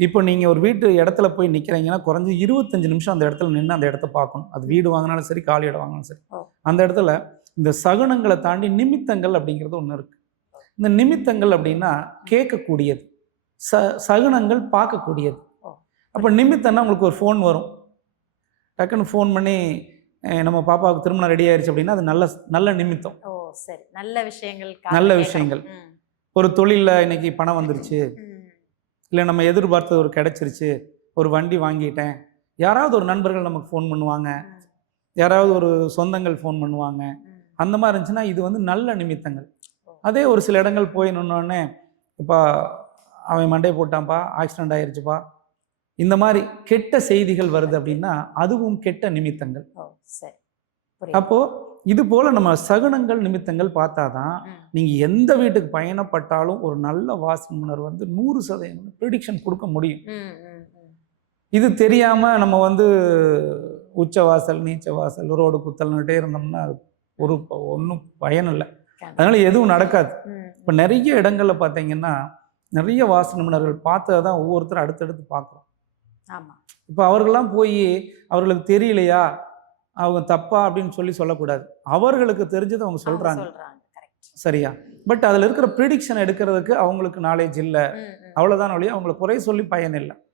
இப்போ நீங்கள் ஒரு வீட்டு இடத்துல போய் நிற்கிறீங்கன்னா குறைஞ்சி 25 நிமிஷம் அந்த இடத்துல நின்று அந்த இடத்த பார்க்கணும். அது வீடு வாங்கினாலும் சரி, காலி இடம் வாங்கினாலும் சரி. அந்த இடத்துல இந்த சகுனங்களை தாண்டி நிமித்தங்கள் அப்படிங்கிறது ஒன்று இருக்குது. இந்த நிமித்தங்கள் அப்படின்னா கேட்கக்கூடியது, சகுனங்கள் பார்க்கக்கூடியது. அப்போ நிமித்தம்னா உங்களுக்கு ஒரு ஃபோன் வரும், டக்குன்னு ஃபோன் பண்ணி நம்ம பாப்பாவுக்கு திருமணம் ரெடி ஆயிடுச்சு அப்படின்னா அது நல்ல நல்ல நிமித்தம். சரி, நல்ல விஷயங்கள், நல்ல விஷயங்கள். ஒரு தொழிலில் இன்னைக்கு பணம் வந்துருச்சு, இல்லை நம்ம எதிர்பார்த்தது ஒரு கிடைச்சிருச்சு, ஒரு வண்டி வாங்கிட்டேன், யாராவது ஒரு நண்பர்கள் நமக்கு ஃபோன் பண்ணுவாங்க, யாராவது ஒரு சொந்தங்கள் ஃபோன் பண்ணுவாங்க, அந்த மாதிரி இருந்துச்சுன்னா இது வந்து நல்ல நிமித்தங்கள். அதே ஒரு சில இடங்கள் போய் நின்னோடனே இப்போ அவன் மண்டே போட்டான்ப்பா, ஆக்சிடென்ட் ஆயிடுச்சுப்பா, இந்த மாதிரி கெட்ட செய்திகள் வருது அப்படின்னா அதுவும் கெட்ட நிமித்தங்கள். அப்போ இது போல நம்ம சகுனங்கள் நிமித்தங்கள் பார்த்தாதான் நீங்க எந்த வீட்டுக்கு பயணப்பட்டாலும் ஒரு நல்ல வாசனர் வந்து 100% ப்ரெடிக்ஷன் கொடுக்க முடியும். இது தெரியாம நம்ம வந்து உச்ச வாசல் நீச்ச வாசல் ரோடு குத்தல்னுட்டே இருந்தோம்னா ஒரு ஒன்றும் பயன் இல்லை, அதனால எதுவும் நடக்காது. இப்போ நிறைய இடங்கள்ல பார்த்தீங்கன்னா நிறைய வாசு நிபுணர்கள் பார்த்ததான் ஒவ்வொருத்தரும் அடுத்தடுத்து பார்க்குறோம். இப்போ அவர்கள்லாம் போய் அவர்களுக்கு தெரியலையா, அவங்க தப்பா அப்படின்னு சொல்லக்கூடாது. அவர்களுக்கு தெரிஞ்சதை அவங்க சொல்றாங்க, சரியா? பட் அதில் இருக்கிற ப்ரிடிக்ஷன் எடுக்கிறதுக்கு அவங்களுக்கு நாலேஜ் இல்லை, அவ்வளோதான் ஒழிய அவங்களை குறை சொல்லி பயன் இல்லை.